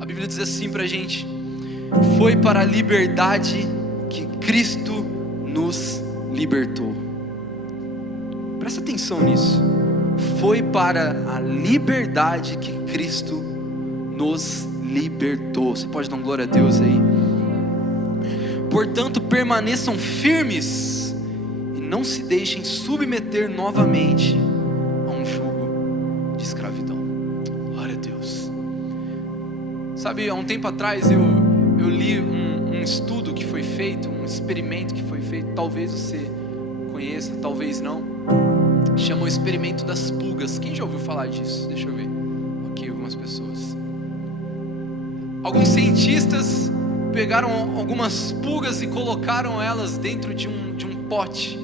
A Bíblia diz assim pra gente: foi para a liberdade que Cristo nos libertou. Presta atenção nisso. Foi para a liberdade que Cristo nos libertou. Você pode dar uma glória a Deus aí? Portanto, permaneçam firmes e não se deixem submeter novamente a um jugo de escravidão. Glória a Deus. Sabe, há um tempo atrás eu li um estudo que foi feito, um experimento que foi feito, talvez você conheça, talvez não. Chama o experimento das pulgas. Quem já ouviu falar disso? Deixa eu ver. Ok, algumas pessoas. Alguns cientistas pegaram algumas pulgas e colocaram elas dentro de um pote.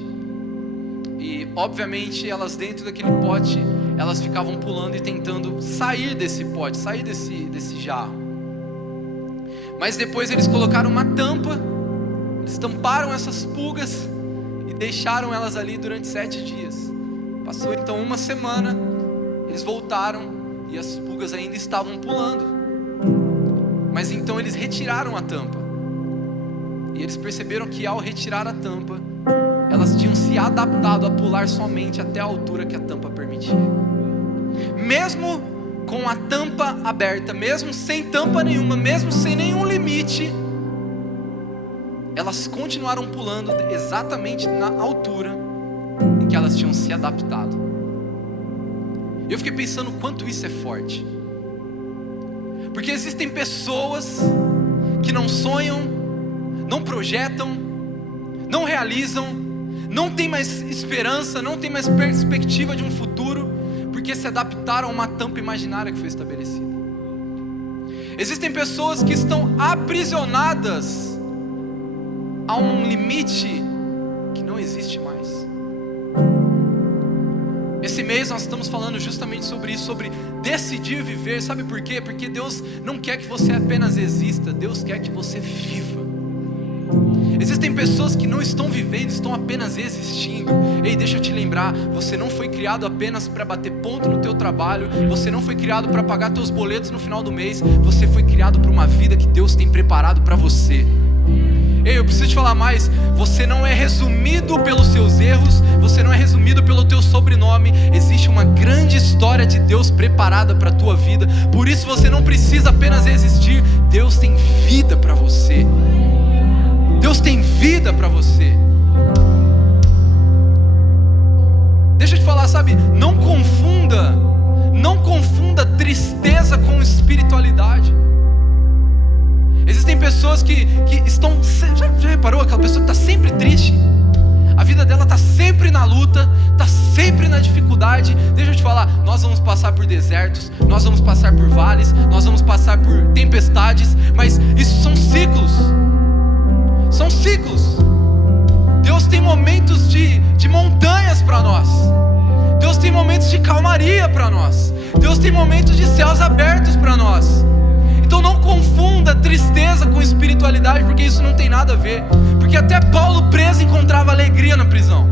E obviamente elas dentro daquele pote, elas ficavam pulando e tentando sair desse pote, sair desse jarro. Mas depois eles colocaram uma tampa, eles tamparam essas pulgas e deixaram elas ali durante 7 dias. Passou então uma semana, eles voltaram e as pulgas ainda estavam pulando. Mas então eles retiraram a tampa. E eles perceberam que ao retirar a tampa, elas tinham se adaptado a pular somente até a altura que a tampa permitia. Mesmo com a tampa aberta, mesmo sem tampa nenhuma, mesmo sem nenhum limite, elas continuaram pulando exatamente na altura em que elas tinham se adaptado. Eu fiquei pensando quanto isso é forte. Porque existem pessoas que não sonham, não projetam, não realizam, não tem mais esperança, não tem mais perspectiva de um futuro, porque se adaptaram a uma tampa imaginária que foi estabelecida. Existem pessoas que estão aprisionadas a um limite que não existe mais. Esse mês nós estamos falando justamente sobre isso, sobre decidir viver. Sabe por quê? Porque Deus não quer que você apenas exista, Deus quer que você viva. Existem pessoas que não estão vivendo, estão apenas existindo. Ei, deixa eu te lembrar, você não foi criado apenas para bater ponto no teu trabalho, você não foi criado para pagar teus boletos no final do mês, você foi criado para uma vida que Deus tem preparado para você. Ei, eu preciso te falar mais, você não é resumido pelos seus erros, você não é resumido pelo teu sobrenome, existe uma grande história de Deus preparada para a tua vida, por isso você não precisa apenas existir, Deus tem vida para você. Deus tem vida para você. Deixa eu te falar, sabe, não confunda tristeza com espiritualidade. Existem pessoas que estão, já reparou aquela pessoa que está sempre triste? A vida dela está sempre na luta, está sempre na dificuldade. Deixa eu te falar, nós vamos passar por desertos, nós vamos passar por vales, nós vamos passar por tempestades, mas isso são ciclos. São ciclos. Deus tem momentos de montanhas para nós. Deus tem momentos de calmaria para nós. Deus tem momentos de céus abertos para nós. Então não confunda tristeza com espiritualidade, porque isso não tem nada a ver. Porque até Paulo preso encontrava alegria na prisão.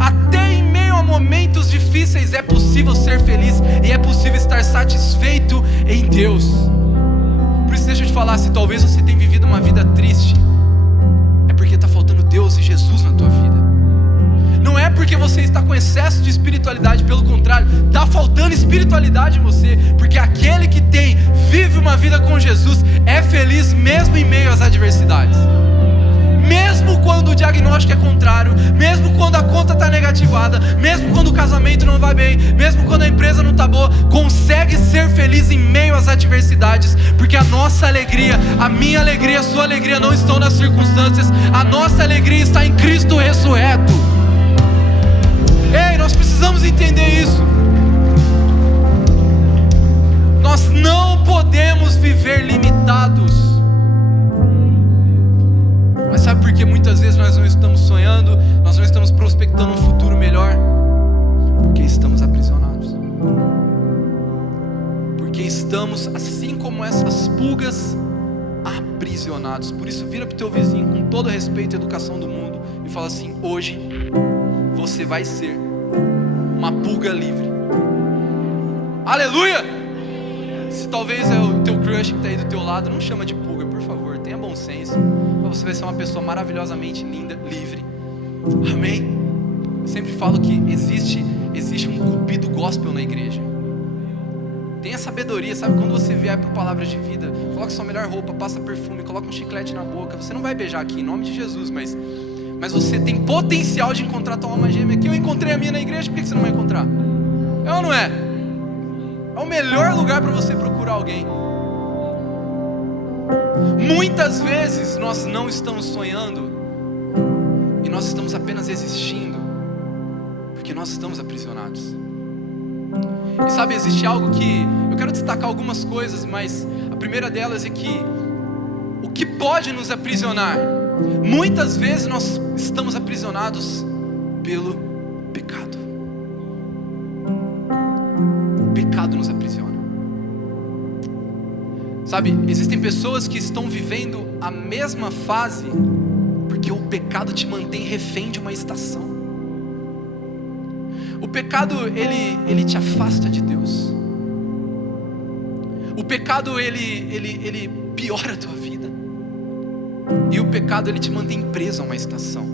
Até em meio a momentos difíceis é possível ser feliz e é possível estar satisfeito em Deus. Por isso deixa eu te falar, se talvez você tenha vivido uma vida triste, é porque está faltando Deus e Jesus na tua vida. Não é porque você está com excesso de espiritualidade, pelo contrário, está faltando espiritualidade em você, porque aquele que vive uma vida com Jesus, é feliz mesmo em meio às adversidades. Mesmo quando o diagnóstico é contrário, mesmo quando a conta está negativada, mesmo quando o casamento não vai bem, mesmo quando a empresa não está boa, consegue ser feliz em meio às adversidades, porque a nossa alegria, a minha alegria, a sua alegria não estão nas circunstâncias, a nossa alegria está em Cristo ressurreto. Ei, nós precisamos entender isso. Nós não podemos viver limitados. Mas sabe por que muitas vezes nós não estamos sonhando, nós não estamos prospectando um futuro melhor? Porque estamos aprisionados. Porque estamos, assim como essas pulgas, aprisionados. Por isso vira para o teu vizinho com todo respeito à educação do mundo e fala assim: hoje você vai ser uma pulga livre. Aleluia! Se talvez é o teu crush que está aí do teu lado, não chama de pulga, por favor, tenha bom senso. Você vai ser uma pessoa maravilhosamente linda, livre. Amém? Eu sempre falo que existe um cupido gospel na igreja. Tenha sabedoria, sabe? Quando você vier para Palavra de Vida, coloca sua melhor roupa, passa perfume, coloca um chiclete na boca. Você não vai beijar aqui, em nome de Jesus, mas você tem potencial de encontrar tua alma gêmea. Aqui eu encontrei a minha na igreja, por que você não vai encontrar? É ou não é? É o melhor lugar para você procurar alguém. Muitas vezes nós não estamos sonhando e nós estamos apenas existindo, porque nós estamos aprisionados. E sabe, existe algo que eu quero destacar algumas coisas, mas a primeira delas é que o que pode nos aprisionar, muitas vezes nós estamos aprisionados pelo pecado. O pecado nos aprisiona. Sabe, existem pessoas que estão vivendo a mesma fase porque o pecado te mantém refém de uma estação. O pecado, ele te afasta de Deus. O pecado, ele piora a tua vida. E o pecado, ele te mantém preso a uma estação.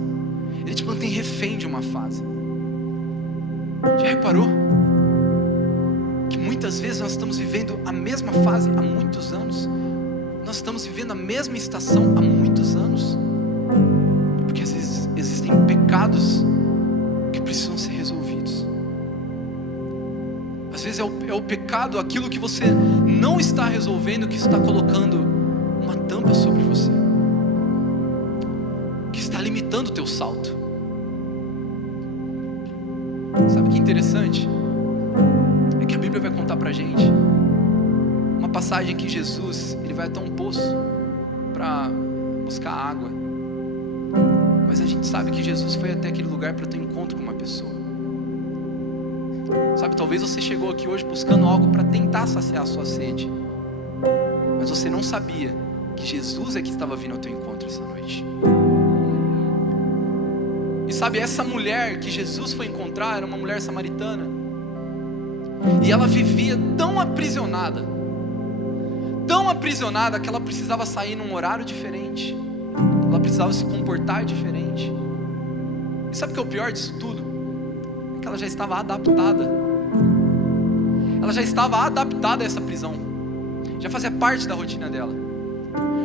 Ele te mantém refém de uma fase. Já reparou? Que muitas vezes nós estamos vivendo a mesma fase há muitos anos. Nós estamos vivendo a mesma estação há muitos anos. Porque às vezes existem pecados que precisam ser resolvidos. Às vezes é o pecado, aquilo que você não está resolvendo, que está colocando uma tampa sobre você, que está limitando o teu salto. Sabe o que é interessante? É que a Bíblia vai contar pra gente uma passagem que Jesus, ele vai até um poço para buscar água. Mas a gente sabe que Jesus foi até aquele lugar para ter um encontro com uma pessoa. Sabe, talvez você chegou aqui hoje buscando algo para tentar saciar a sua sede, mas você não sabia que Jesus é que estava vindo ao teu encontro essa noite. E sabe, essa mulher que Jesus foi encontrar era uma mulher samaritana. E ela vivia tão aprisionada que ela precisava sair num horário diferente. Ela precisava se comportar diferente. E sabe o que é o pior disso tudo? É que ela já estava adaptada. Ela já estava adaptada a essa prisão. Já fazia parte da rotina dela.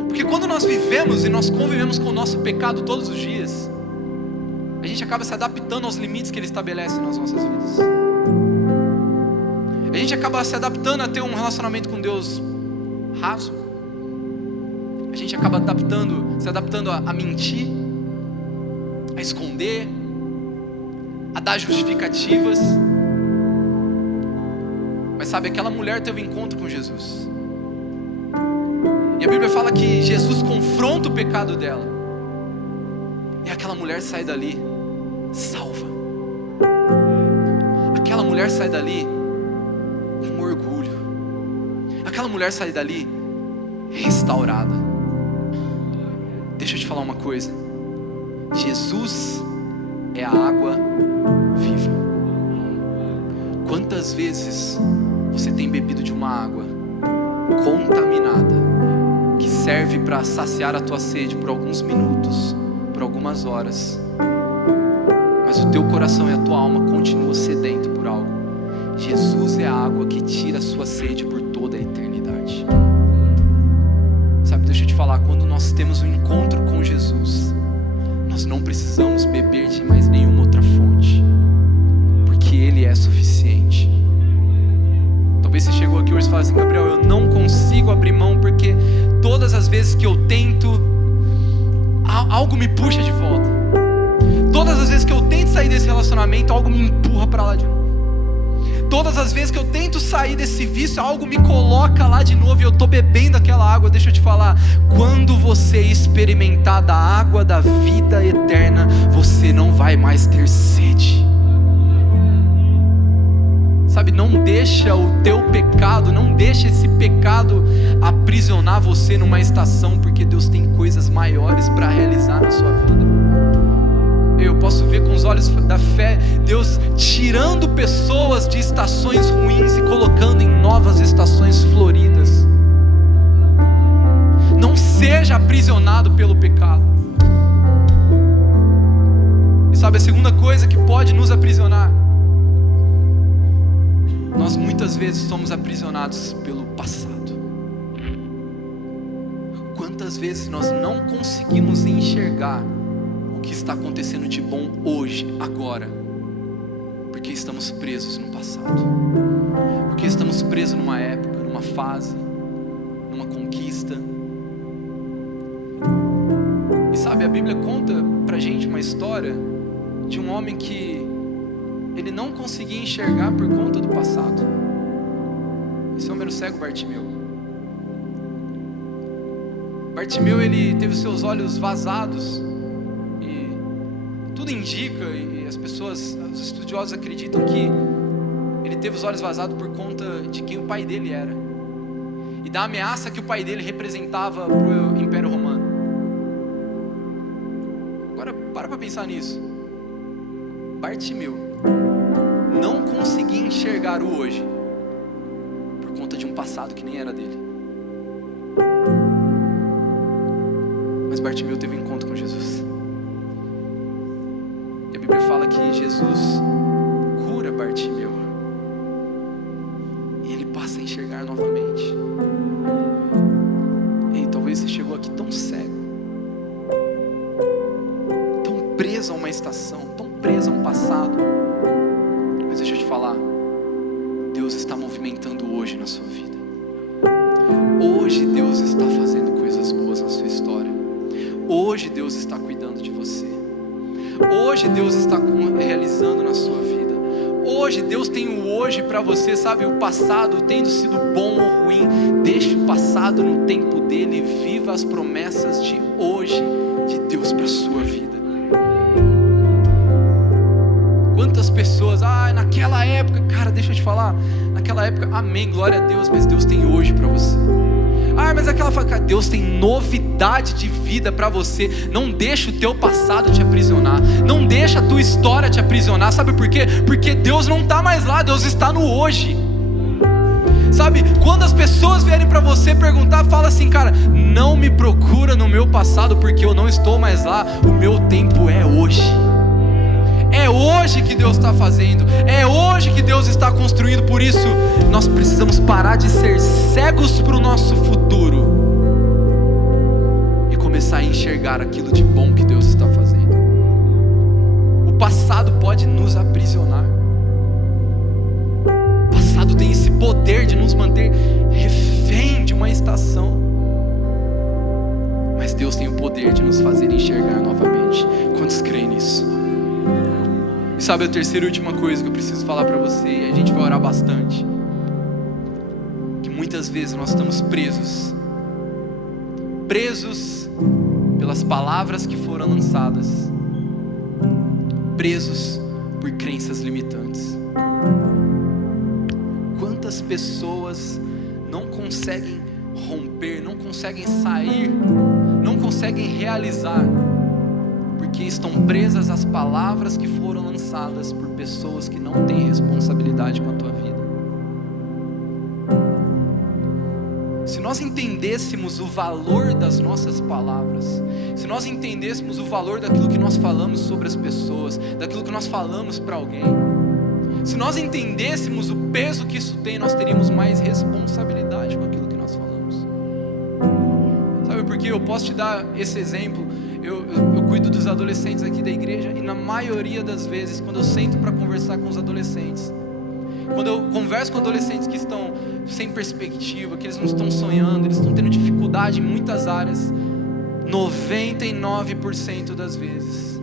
Porque quando nós vivemos e nós convivemos com o nosso pecado todos os dias, a gente acaba se adaptando aos limites que Ele estabelece nas nossas vidas. A gente acaba se adaptando a ter um relacionamento com Deus raso. A gente acaba se adaptando a mentir, a esconder, a dar justificativas. Mas sabe, aquela mulher teve um encontro com Jesus. E a Bíblia fala que Jesus confronta o pecado dela. E aquela mulher sai dali salva. Aquela mulher sai dali com orgulho. Aquela mulher sai dali restaurada. Deixa eu te falar uma coisa. Jesus é a água viva. Quantas vezes você tem bebido de uma água contaminada, que serve para saciar a tua sede por alguns minutos, por algumas horas, mas o teu coração e a tua alma continuam sedento por algo? Jesus é a água que tira a sua sede por toda a eternidade. Sabe, deixa eu te falar, quando nós temos um encontro com Jesus, nós não precisamos beber de mais nenhuma outra fonte, porque Ele é suficiente. Talvez você chegou aqui hoje e fala assim: Gabriel, eu não consigo abrir mão, porque todas as vezes que eu tento, algo me puxa de volta. Todas as vezes que eu tento sair desse relacionamento, algo me empurra para lá de novo. Todas as vezes que eu tento sair desse vício, algo me coloca lá de novo e eu estou bebendo aquela água. Deixa eu te falar, quando você experimentar da água da vida eterna, você não vai mais ter sede. Sabe, não deixa o teu pecado, não deixa esse pecado aprisionar você numa estação, porque Deus tem coisas maiores para realizar na sua vida. Eu posso ver com os olhos da fé Deus tirando pessoas de estações ruins e colocando em novas estações floridas. Não seja aprisionado pelo pecado. E sabe a segunda coisa que pode nos aprisionar? Nós muitas vezes somos aprisionados pelo passado. Quantas vezes nós não conseguimos enxergar o que está acontecendo de bom hoje, agora, porque estamos presos no passado, porque estamos presos numa época, numa fase, numa conquista. E sabe, a Bíblia conta pra gente uma história de um homem que ele não conseguia enxergar por conta do passado. Esse homem era o cego Bartimeu. Bartimeu, ele teve seus olhos vazados, e tudo indica, e as pessoas, os estudiosos acreditam que ele teve os olhos vazados por conta de quem o pai dele era, e da ameaça que o pai dele representava para o Império Romano. Agora, para pensar nisso. Bartimeu não conseguia enxergar o hoje, por conta de um passado que nem era dele. Mas Bartimeu teve um encontro com Jesus. E a Bíblia fala que Jesus cura Bartimeu. E ele passa a enxergar novamente. E talvez você chegou aqui tão cego, tão preso a uma estação, tão preso a um passado. Mas deixa eu te falar, Deus está movimentando hoje na sua vida. Hoje Deus está fazendo coisas boas na sua história. Hoje Deus está cuidando de você. Hoje Deus está realizando na sua vida. Hoje Deus tem o hoje para você, sabe? O passado tendo sido bom ou ruim, deixe o passado no tempo dele e viva as promessas de hoje de Deus para a sua vida. Quantas pessoas, naquela época, cara, deixa eu te falar, naquela época, amém, glória a Deus, mas Deus tem hoje para você. Mas aquela fala, cara, Deus tem novidade de vida para você. Não deixa o teu passado te aprisionar, não deixa a tua história te aprisionar. Sabe por quê? Porque Deus não está mais lá, Deus está no hoje. Sabe, quando as pessoas vierem para você perguntar, fala assim, cara, não me procura no meu passado, porque eu não estou mais lá, o meu tempo é hoje. É hoje que Deus está fazendo, é hoje que Deus está construindo. Por isso, nós precisamos parar de ser cegos para o nosso futuro e começar a enxergar aquilo de bom que Deus está fazendo. O passado pode nos aprisionar. O passado tem esse poder de nos manter refém de uma estação. Mas Deus tem o poder de nos fazer enxergar novamente. Quantos creem nisso? E sabe a terceira e última coisa que eu preciso falar para você, e a gente vai orar bastante, que muitas vezes nós estamos presos pelas palavras que foram lançadas, presos por crenças limitantes. Quantas pessoas não conseguem romper, não conseguem sair, não conseguem realizar, porque estão presas às palavras que foram lançadas por pessoas que não têm responsabilidade com a tua vida. Se nós entendêssemos o valor das nossas palavras, se nós entendêssemos o valor daquilo que nós falamos sobre as pessoas, daquilo que nós falamos para alguém, se nós entendêssemos o peso que isso tem, nós teríamos mais responsabilidade com aquilo que nós falamos. Sabe por quê? Eu posso te dar esse exemplo. Eu cuido dos adolescentes aqui da igreja, e na maioria das vezes, quando eu sento para conversar com os adolescentes, quando eu converso com adolescentes que estão sem perspectiva, que eles não estão sonhando, eles estão tendo dificuldade em muitas áreas, 99% das vezes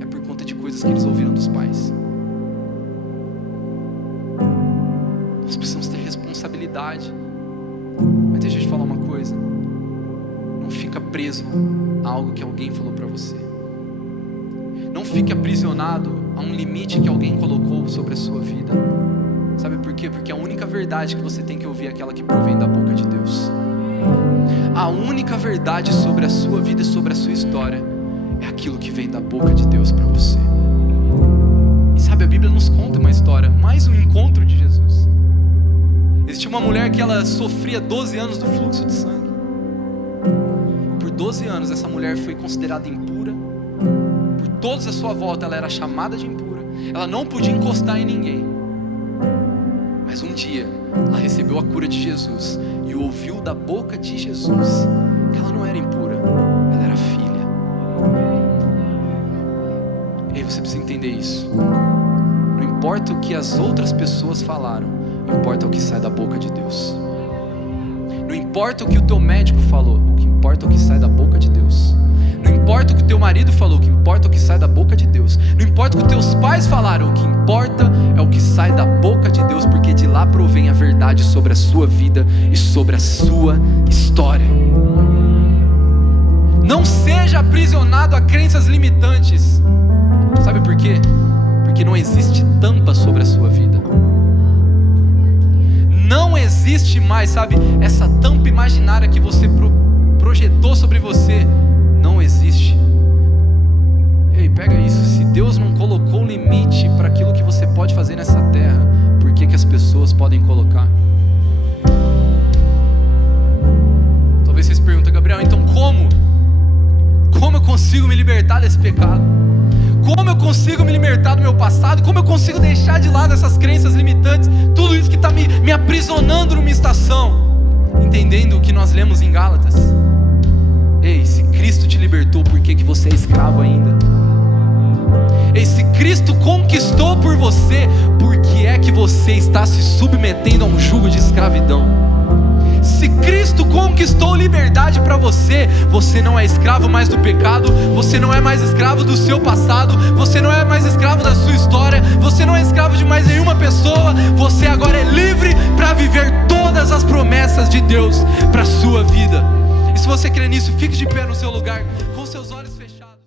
é por conta de coisas que eles ouviram dos pais. Nós precisamos ter responsabilidade. Mas deixa eu te falar uma coisa, não fica preso a algo que alguém falou para você. Não fique aprisionado a um limite que alguém colocou sobre a sua vida. Sabe por quê? Porque a única verdade que você tem que ouvir é aquela que provém da boca de Deus. A única verdade sobre a sua vida e sobre a sua história é aquilo que vem da boca de Deus para você. E sabe, a Bíblia nos conta uma história, mais um encontro de Jesus. Existia uma mulher que ela sofria 12 anos do fluxo de sangue. Por 12 anos essa mulher foi considerada impura. Por todos à sua volta ela era chamada de impura. Ela não podia encostar em ninguém. Mas um dia ela recebeu a cura de Jesus e ouviu da boca de Jesus que ela não era impura, ela era filha. E aí você precisa entender isso. Não importa o que as outras pessoas falaram, importa o que sai da boca de Deus. Não importa o que o teu médico falou, o que importa é o que sai da boca de Deus. Não importa o que o teu marido falou, o que importa é o que sai da boca de Deus. Não importa o que os teus pais falaram, o que importa é o que sai da boca de Deus, porque de lá provém a verdade sobre a sua vida e sobre a sua história. Não seja aprisionado a crenças limitantes. Sabe por quê? Porque não existe tampa sobre a sua vida. Não existe mais, sabe, essa tampa imaginária que você projetou sobre você. Não existe. Ei, pega isso. Se Deus não colocou limite para aquilo que você pode fazer nessa terra, por que as pessoas podem colocar? Talvez vocês perguntem, Gabriel, então como eu consigo me libertar desse pecado? Como eu consigo me libertar do meu passado? Como eu consigo deixar de lado essas crenças limitantes? Tudo isso que está me aprisionando numa estação. Entendendo o que nós lemos em Gálatas. Ei, se Cristo te libertou, por que você é escravo ainda? Ei, se Cristo conquistou por você, por que é que você está se submetendo a um jugo de escravidão? Se Cristo conquistou liberdade para você, você não é escravo mais do pecado, você não é mais escravo do seu passado, você não é mais escravo da sua história, você não é escravo de mais nenhuma pessoa, você agora é livre para viver todas as promessas de Deus para a sua vida. E se você crê nisso, fique de pé no seu lugar, com seus olhos fechados.